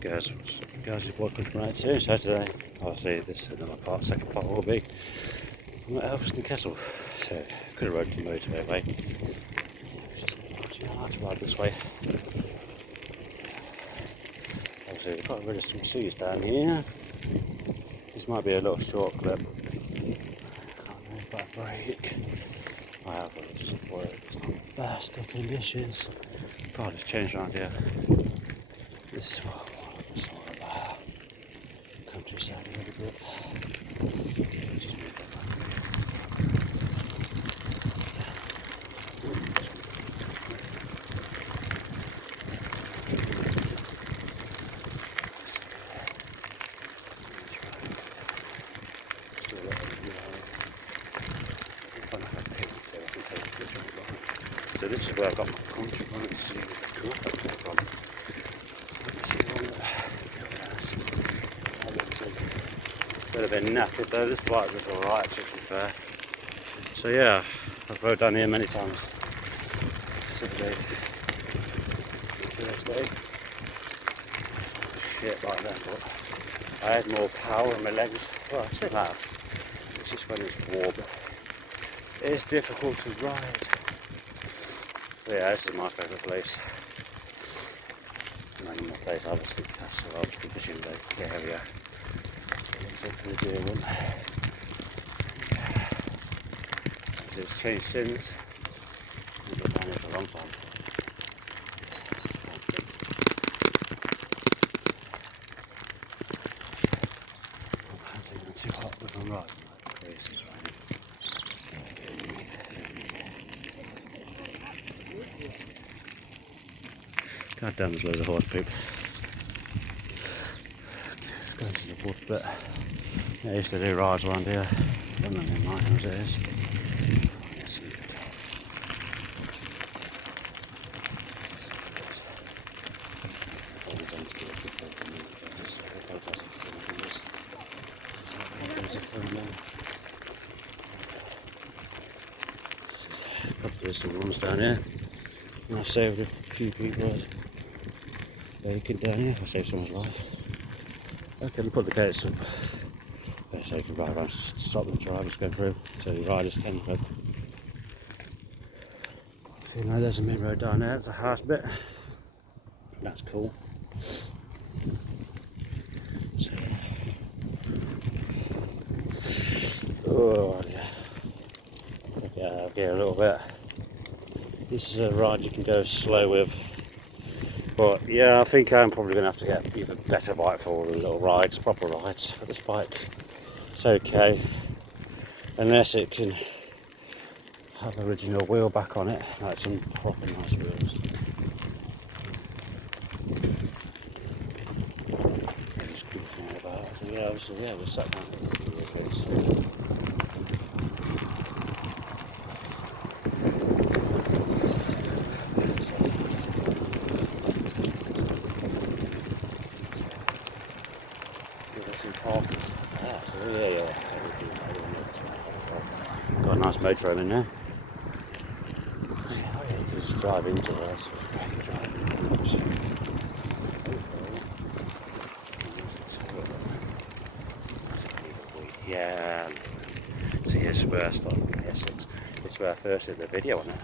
guys is welcome to my soon. So today, obviously this is another part, second part will be I'm at Alvaston Castle. So could have rode the motorway, just not to ride this way. Obviously we've got rid of some seas down here. This might be a little short clip. Can't move back brake. I have got to support it. It's not the best of conditions. God, it's changed around here. This is what it's all about. Countryside a little bit. Okay, just move that back. So this is where I've got my contract on it. So you can look at that from. Bit of a knackered though. This bike was alright actually, to be fair. So yeah, I've rode down here many times. Saturday, Thursday. Shit like that, but I had more power in my legs. Well, I still have. It's just when it's warm. It's difficult to ride. So yeah, this is my favourite place. And my place, obviously, Castle, obviously fishing lake area. It's up to the deer one. As it's changed since. I've been down here for a long time. I don't think I'm too hot with them riding like crazy right now. God damn, there's loads of horse poop. Let's go into the wood bit. Yeah, I used to do rides around here. I don't know how many miles it is. A couple of some runs down here. And I've saved a few people bacon down here. I saved someone's life. Okay, we put the gates up so you can ride around, stop the drivers going through, so the riders can go. See now there's a main road down there, it's a house bit. That's cool. So, oh yeah. Take it out of gear a little bit. This is a ride you can go slow with. But yeah, I think I'm probably going to have to get even better bike for all the little rides, proper rides for this bike. It's okay, unless it can have original wheel back on it, like some proper nice wheels. Just cool thing about it. So yeah, obviously, yeah, we're sat down a little bit. Got a nice motorhome in there. Oh yeah, you can just drive into it. Yeah. See, here's where I started. Yes, it's where I first did the video on it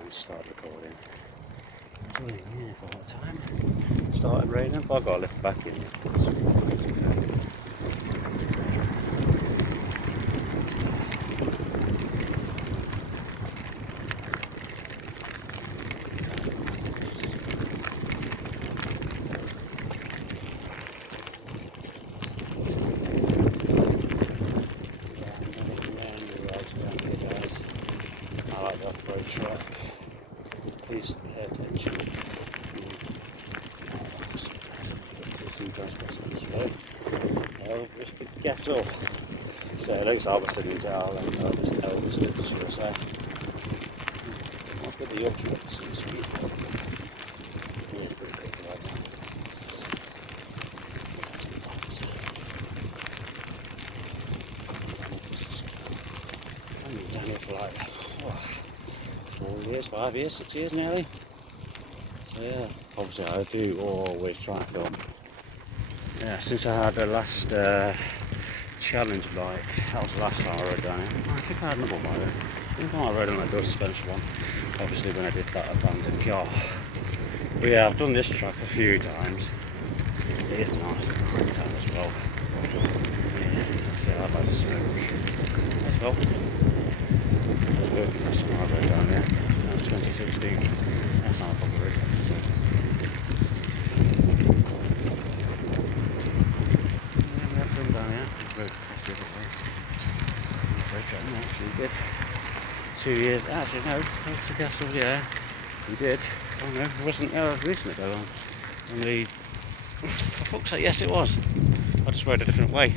and started recording. I was in here for a time. Started raining, but I got to lift back in. I like the off-road track. Please pay attention. Alvaston Castle. So it links Alvaston into Alvaston, should I say. Let's get the Yorkshire up to see speed. Yeah, it's pretty quick right now. I've been down here for like 4 years, 5 years, 6 years nearly. So Yeah, obviously I do always try and film. Yeah, since I had the last challenge bike, that was the last time I rode down here. I think I had another one by then. I think I rode on that dual suspension one, obviously when I did that abandoned car. But yeah, I've done this track a few times. It is nice at night time as well. Yeah, so I like the smoke as well. It was good last time I rode down here. That was 2016. That's not a proper rig, so. Yeah, from down here, we rode across the other way. Very trouble, actually did. 2 years, actually no, across the castle, yeah, we did. Oh no, it wasn't, it was recently though. Only, for fuck's sake, yes it was. I just rode a different way.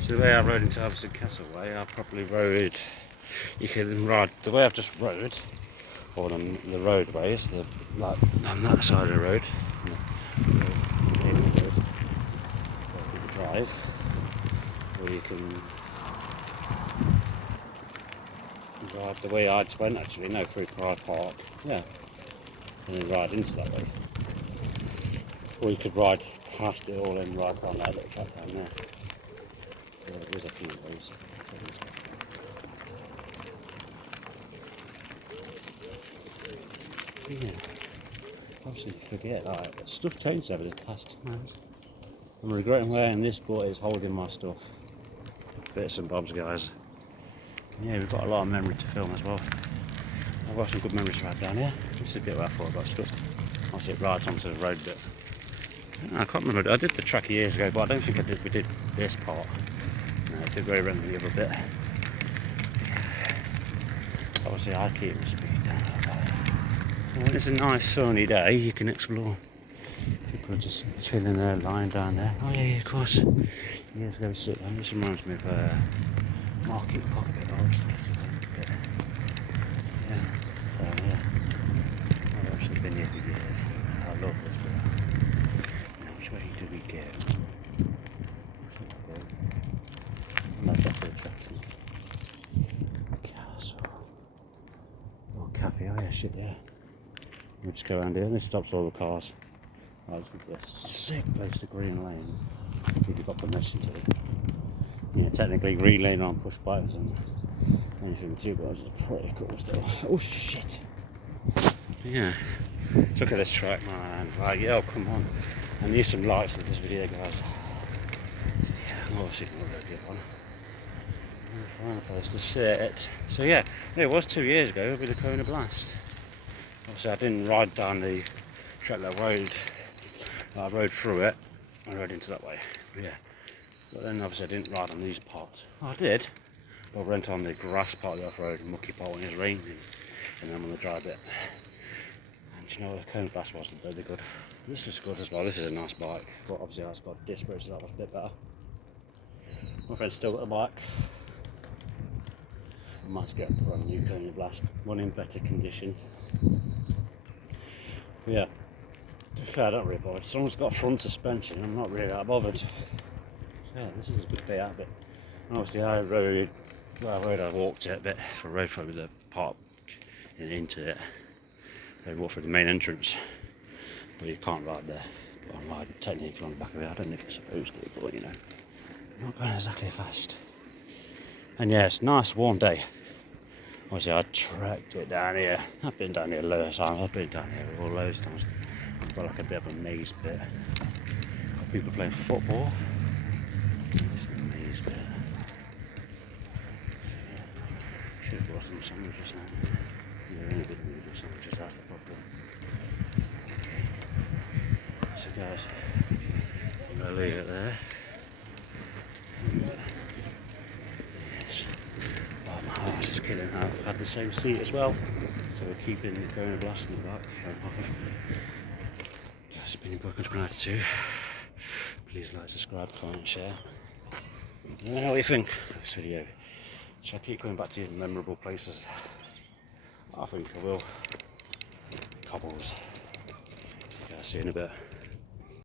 So the way I rode into Alvaston Castle way, I probably rode, you can ride, the way I've just rode, or the roadways, like on that side of the road, drive, or you can ride the way I just went actually, no, through Pride Park, yeah, and then ride into that way. Or you could ride past it all and ride down that little track down there. Yeah, there's a few ways. Yeah, obviously you forget that stuff changed over the past 2 months. I'm regretting wearing this, but it's holding my stuff. Bits and bobs, guys. Yeah, we've got a lot of memory to film as well. I've got some good memories to ride down here. This is a bit where I thought about stuff. Obviously it rides onto the road a bit. I can't remember, I did the track years ago, but I don't think we did this part. No, I did go around the other bit. Obviously I keep the speed down. When it's a nice sunny day, you can explore. People are just chilling there, lying down there. Oh yeah, of course. Years ago, this reminds me of Market Pocket. Yeah, so yeah. I've actually been here for years. I love this bit. Now, which way do we go? No, definitely attraction. Castle. Oh, cafe. Oh yeah, shit, yeah. We'll just go around here. This stops all the cars. Oh, it's a sick place to green lane. If you've got permission to. Yeah, technically green lane on push bikes and anything too, but it's pretty cool still. Oh shit! Yeah, look at this track, man. Like, yeah, oh, come on. I need some lights for this video, guys. So, yeah, I'm obviously not going to get one. I'm going to find a place to sit. So yeah, it was 2 years ago with the Kona Blast. Obviously, I didn't ride down the track that road. I rode through it. I rode into that way. Yeah. But then obviously I didn't ride on these parts. Oh, I did. But I went on the grass part of the off-road, mucky part when it was raining, and then on the dry bit. And you know, the Kona Blast wasn't really good. This was good as well. This is a nice bike, but obviously that's got disc brakes, so that was a bit better. My friend's still got the bike. I might get a brand new Kona Blast, one in better condition. But yeah, to be fair, I don't really bother. If someone's got front suspension, I'm not really that bothered. So yeah, this is a good day out of it. And obviously I walked it a bit for a road through the park and into it. I walked through the main entrance, but you can't ride there. But I'm riding technically on the back of it. I don't know if you're supposed to, but you know, I'm not going exactly fast. And yeah, it's a nice warm day. Obviously I trekked it down here. I've been down here loads of times. I've been down here all loads of times. I've got like a bit of a maze bit. Got people playing football. This is the maze bit. Should have bought some sandwiches now. They're really good with sandwiches, that's the problem. Okay. So guys, I'm going to leave it there. Yes. Oh, my heart is killing. I've had the same seat as well. So we're keeping the Kona Blast in the back. Guys, it's been welcome to Granada 2. Please like, subscribe, comment, share. Let me know what you think of this video. Should I keep going back to memorable places? I think I will. Cobbles. So guys, see you in a bit.